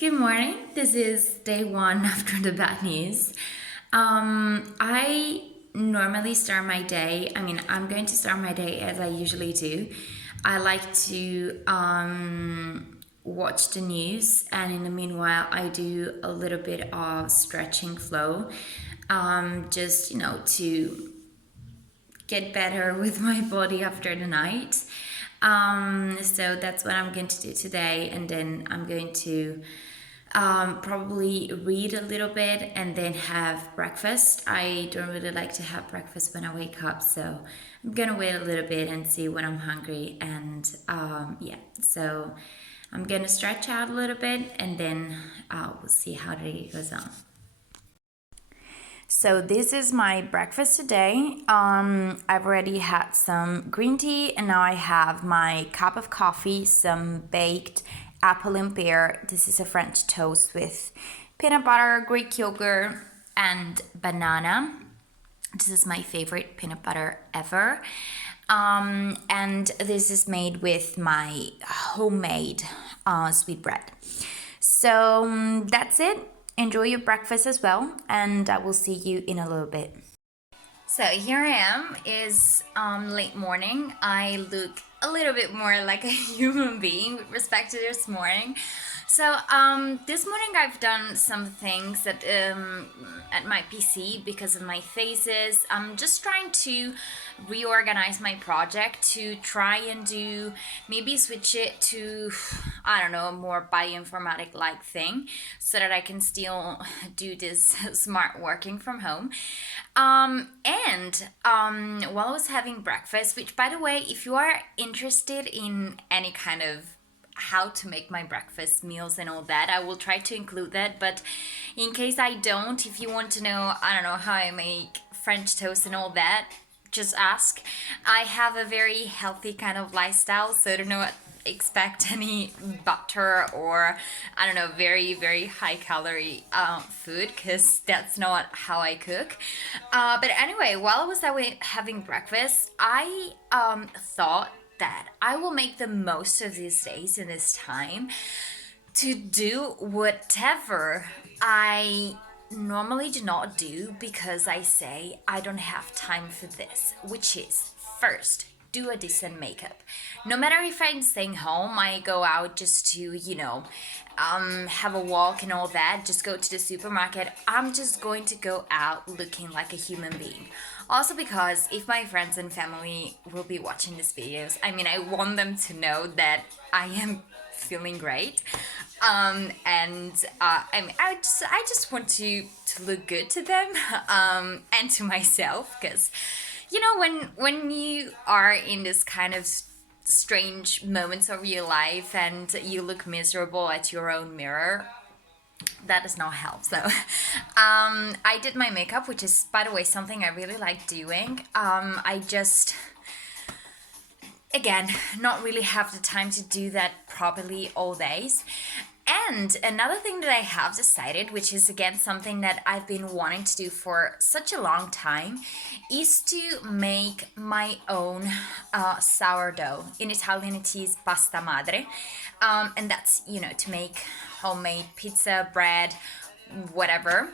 Good morning. This is day one after the bad news. I normally start my day, I'm going to start my day as I usually do. I like to watch the news, and in the meanwhile, I do a little bit of stretching flow, just, to get better with my body after the night. So that's what I'm going to do today, and then I'm going to probably read a little bit and then have breakfast. I don't really like to have breakfast when I wake up, so I'm gonna wait a little bit and see when I'm hungry. And yeah, so I'm gonna stretch out a little bit and then we'll see how the day goes on. So this is my breakfast today. I've already had some green tea, and now I have my cup of coffee, some baked apple and pear. This is a French toast with peanut butter, Greek yogurt, and banana. This is my favorite peanut butter ever. And this is made with my homemade sweet bread. So that's it. Enjoy your breakfast as well, and I will see you in a little bit. So here I am. It's late morning. I look a little bit more like a human being with respect to this morning. So this morning I've done some things that at my PC because of my phases. I'm just trying to reorganize my project to try and do, maybe switch it to, I don't know, a more bioinformatic like thing so that I can still do this smart working from home. While I was having breakfast, which by the way, if you are interested in any kind of how to make my breakfast meals and all that, I will try to include that. But in case I don't, if you want to know, I don't know, how I make French toast and all that, just ask. I have a very healthy kind of lifestyle, so I don't know, expect any butter or, I don't know, very very high calorie food, because that's not how I cook. But anyway, while I was having breakfast, I thought that I will make the most of these days and this time to do whatever I normally do not do, because I say I don't have time for this, which is, first, do a decent makeup. No matter if I'm staying home, I go out just to, have a walk and all that, just go to the supermarket, I'm just going to go out looking like a human being. Also because if my friends and family will be watching these videos, I want them to know that I am feeling great. I just want to look good to them, and to myself, because when you are in this kind of strange moments of your life and you look miserable at your own mirror, that does not help. So I did my makeup, which is, by the way, something I really like doing. I just, again, not really have the time to do that properly all days. And another thing that I have decided, which is again something that I've been wanting to do for such a long time, is to make my own sourdough. In Italian it is pasta madre, and that's, to make homemade pizza, bread, whatever.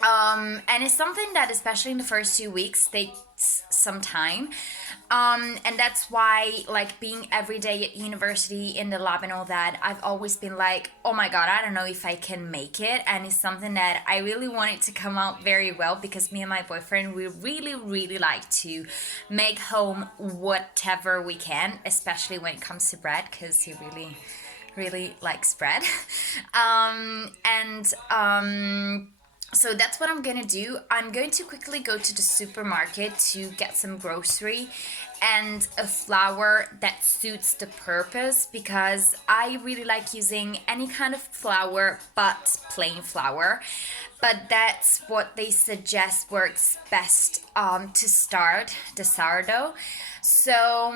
And it's something that, especially in the first 2 weeks, takes some time. And that's why, like, being every day at university in the lab and all that, I've always been like, oh my god, I don't know if I can make it. And it's something that I really want it to come out very well, because me and my boyfriend, we really, really like to make home whatever we can, especially when it comes to bread, because he really, really likes bread. So that's what I'm gonna do. I'm going to quickly go to the supermarket to get some grocery and a flour that suits the purpose, because I really like using any kind of flour but plain flour. But that's what they suggest works best to start the sourdough. So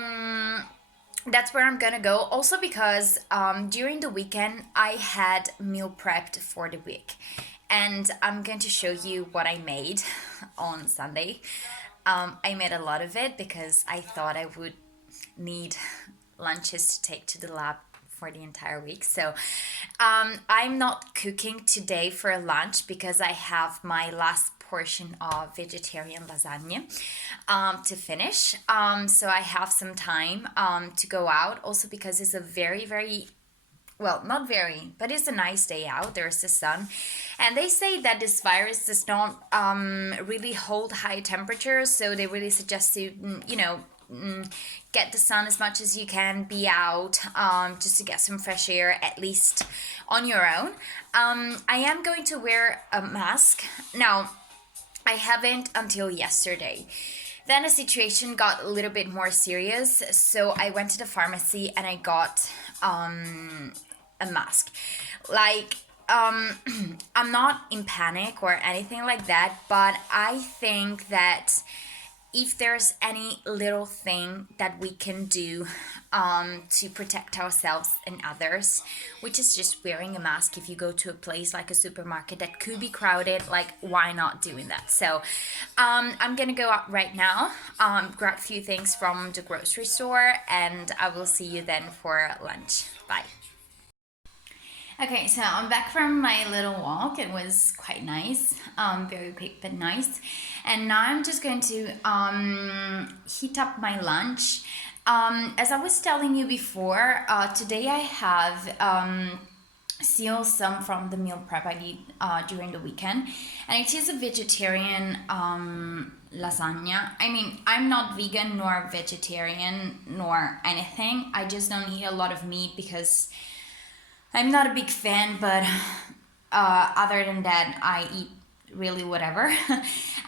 that's where I'm gonna go. Also because during the weekend I had meal prepped for the week. And I'm going to show you what I made on Sunday. I made a lot of it because I thought I would need lunches to take to the lab for the entire week. So I'm not cooking today for lunch because I have my last portion of vegetarian lasagna to finish. So I have some time to go out, also because it's a very, well, not very, but it's a nice day out. There's the sun. And they say that this virus does not really hold high temperatures. So they really suggest to, get the sun as much as you can, be out just to get some fresh air, at least on your own. I am going to wear a mask. Now, I haven't until yesterday. Then the situation got a little bit more serious. So I went to the pharmacy and I got a mask. Like, I'm not in panic or anything like that, but I think that if there's any little thing that we can do to protect ourselves and others, which is just wearing a mask if you go to a place like a supermarket that could be crowded, like, why not doing that? So I'm gonna go out right now, grab a few things from the grocery store, and I will see you then for lunch. Bye. Okay, so I'm back from my little walk. It was quite nice, very quick but nice. And now I'm just going to heat up my lunch. As I was telling you before, today I have still some from the meal prep I did during the weekend. And it is a vegetarian lasagna. I mean, I'm not vegan nor vegetarian nor anything. I just don't eat a lot of meat because I'm not a big fan, but other than that, I eat really whatever.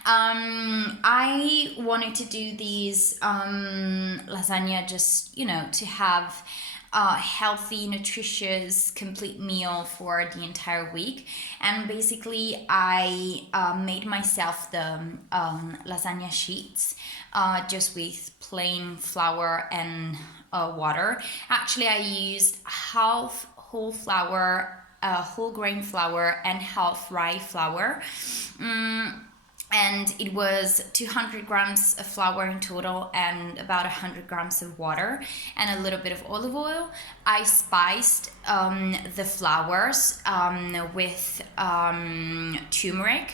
I wanted to do these lasagna just, to have a healthy, nutritious, complete meal for the entire week. And basically, I made myself the lasagna sheets just with plain flour and water. Actually, I used half whole flour, whole grain flour, and half rye flour. And it was 200 grams of flour in total and about 100 grams of water and a little bit of olive oil. I spiced the flours with turmeric.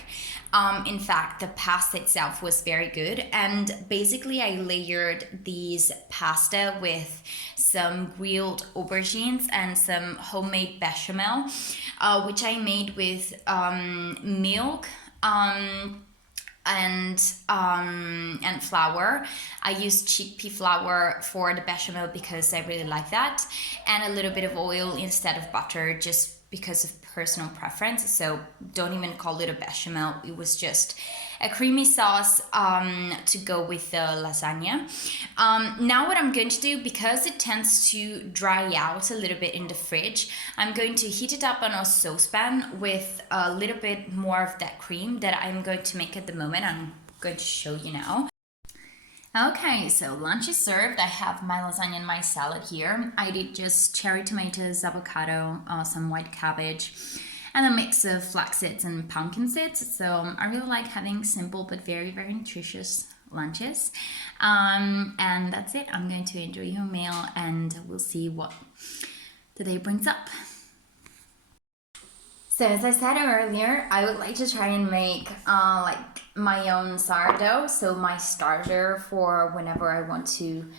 In fact, the pasta itself was very good. And basically, I layered these pasta with some grilled aubergines and some homemade bechamel, which I made with milk and flour. I used chickpea flour for the bechamel because I really like that, and a little bit of oil instead of butter, just because of personal preference. So don't even call it a bechamel. It was just a creamy sauce to go with the lasagna. Now what I'm going to do, because it tends to dry out a little bit in the fridge, I'm going to heat it up on a saucepan with a little bit more of that cream that I'm going to make at the moment. I'm going to show you now. Okay, so lunch is served. I have my lasagna and my salad here. I did just cherry tomatoes, avocado, some white cabbage, and a mix of flax seeds and pumpkin seeds. So I really like having simple but very, very nutritious lunches. And that's it. I'm going to enjoy your meal and we'll see what the day brings up. So as I said earlier, I would like to try and make like my own sourdough. So my starter for whenever I want to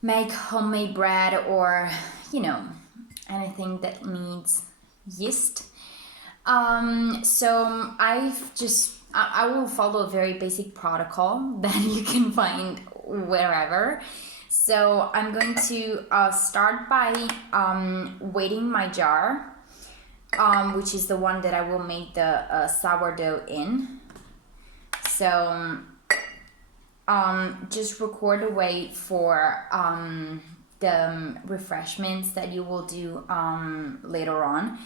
make homemade bread or, anything that needs yeast. So I will follow a very basic protocol that you can find wherever. So I'm going to start by weighting my jar, which is the one that I will make the sourdough in. So just record the weight for the refreshments that you will do later on.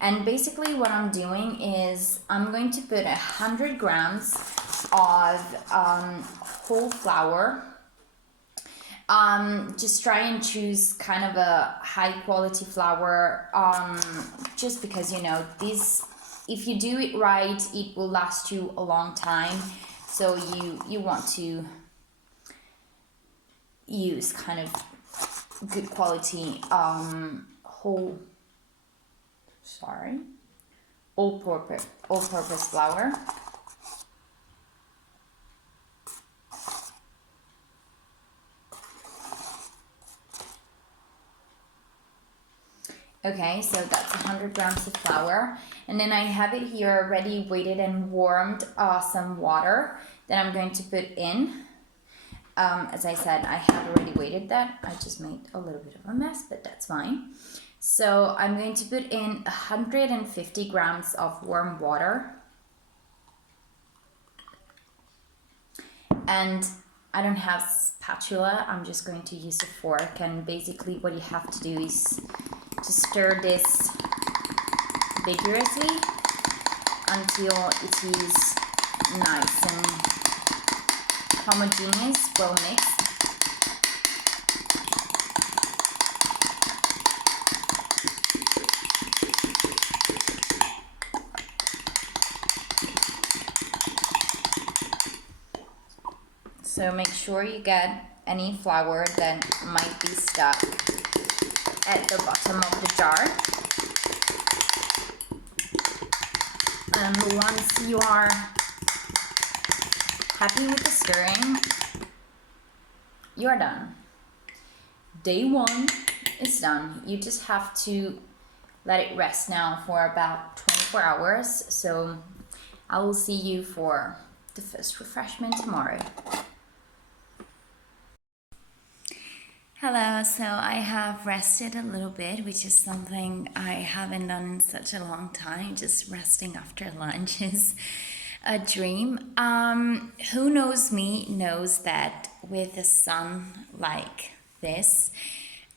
And basically what I'm doing is I'm going to put 100 grams of whole flour. Just try and choose kind of a high quality flour, just because this, if you do it right, it will last you a long time. So you want to use kind of good quality all-purpose flour. Okay, so that's 100 grams of flour. And then I have it here already weighted and warmed, some water that I'm going to put in. As I said, I had already weighted that. I just made a little bit of a mess, but that's fine. So I'm going to put in 150 grams of warm water. And I don't have spatula, I'm just going to use a fork, and basically what you have to do is to stir this vigorously until it is nice and homogeneous, well mixed. So make sure you get any flour that might be stuck at the bottom of the jar. And once you are happy with the stirring, you are done. Day one is done. You just have to let it rest now for about 24 hours. So I will see you for the first refreshment tomorrow. Hello, so I have rested a little bit, which is something I haven't done in such a long time. Just resting after lunch is a dream. Who knows me knows that with the sun like this,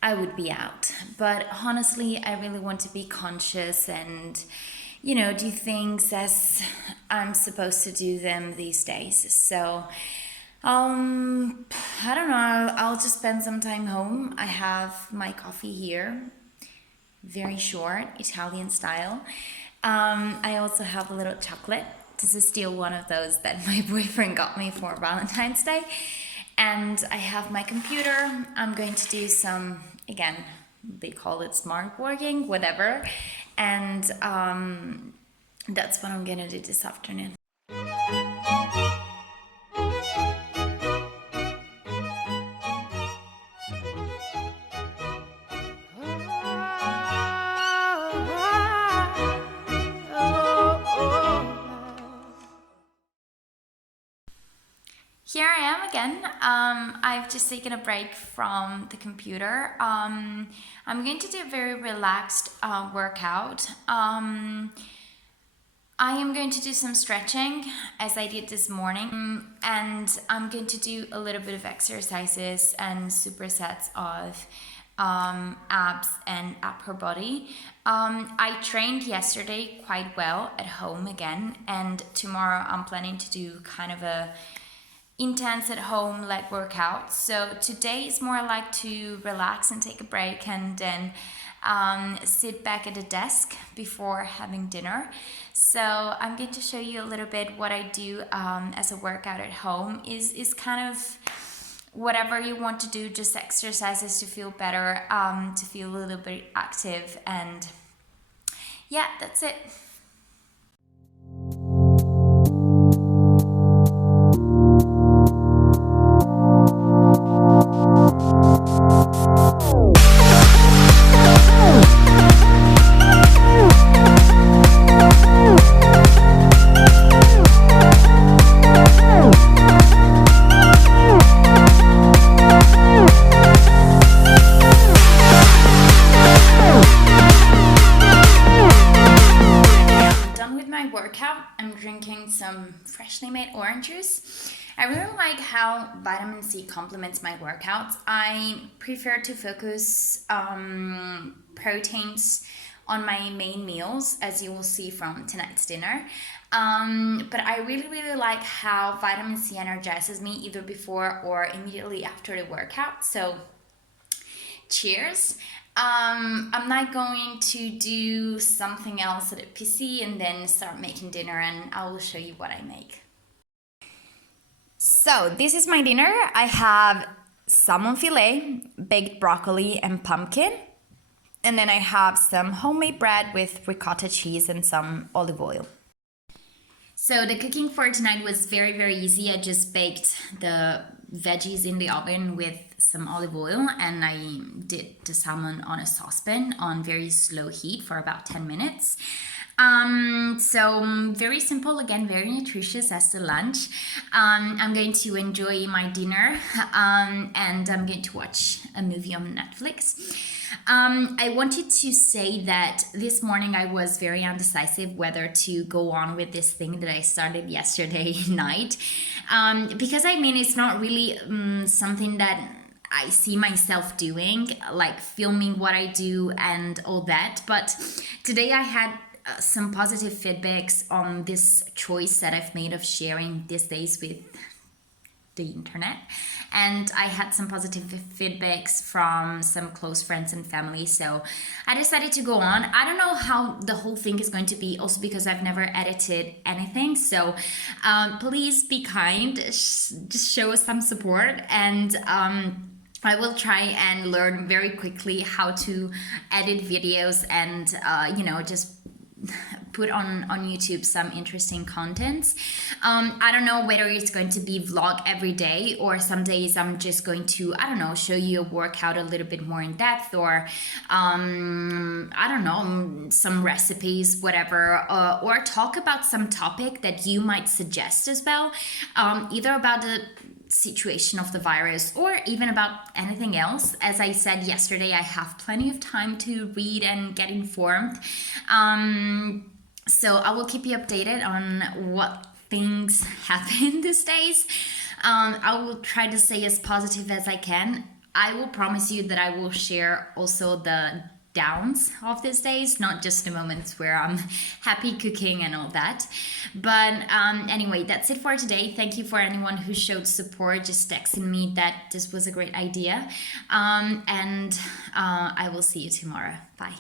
I would be out. But honestly, I really want to be conscious and, you know, do things as I'm supposed to do them these days. So I don't know, I'll just spend some time home. I have my coffee here, very short, Italian style. I also have a little chocolate. This is still one of those that my boyfriend got me for Valentine's Day. And I have my computer. I'm going to do some, again, they call it smart working, whatever. And that's what I'm going to do this afternoon. Here I am again. I've just taken a break from the computer. I'm going to do a very relaxed workout. I am going to do some stretching as I did this morning, and I'm going to do a little bit of exercises and supersets of abs and upper body. I trained yesterday quite well at home again, and tomorrow I'm planning to do kind of a intense at home leg workout. So today is more like to relax and take a break and then sit back at the desk before having dinner. So I'm going to show you a little bit what I do as a workout at home. Is kind of whatever you want to do, just exercises to feel better, to feel a little bit active, and yeah, that's it. I'm drinking some freshly made orange juice. I really like how vitamin C complements my workouts. I prefer to focus proteins on my main meals, as you will see from tonight's dinner. But I really like how vitamin C energizes me either before or immediately after the workout. So cheers. I'm not going to do something else at a PC and then start making dinner, and I will show you what I make. So this is my dinner. I have salmon fillet, baked broccoli, and pumpkin. And then I have some homemade bread with ricotta cheese and some olive oil. So the cooking for tonight was very, very easy. I just baked the veggies in the oven with some olive oil, and I did the salmon on a saucepan on very slow heat for about 10 minutes. So very simple, again, very nutritious as the lunch. I'm going to enjoy my dinner, and I'm going to watch a movie on Netflix. I wanted to say that this morning I was very undecisive whether to go on with this thing that I started yesterday night, because I mean, it's not really something that I see myself doing, like filming what I do and all that. But today I had some positive feedbacks on this choice that I've made of sharing these days with the internet, and I had some positive feedbacks from some close friends and family, so I decided to go on. I don't know how the whole thing is going to be, also because I've never edited anything, so please be kind, just show us some support, and I will try and learn very quickly how to edit videos and just put on YouTube some interesting contents. I don't know whether it's going to be vlog every day, or some days I'm just going to, I don't know, show you a workout a little bit more in depth, or I don't know, some recipes, whatever, or talk about some topic that you might suggest as well, either about the situation of the virus or even about anything else. As I said yesterday, I have plenty of time to read and get informed. So I will keep you updated on what things happen these days. I will try to stay as positive as I can. I will promise you that I will share also the downs of these days, not just the moments where I'm happy cooking and all that. But anyway, that's it for today. Thank you for anyone who showed support, just texting me that this was a great idea. And I will see you tomorrow. Bye.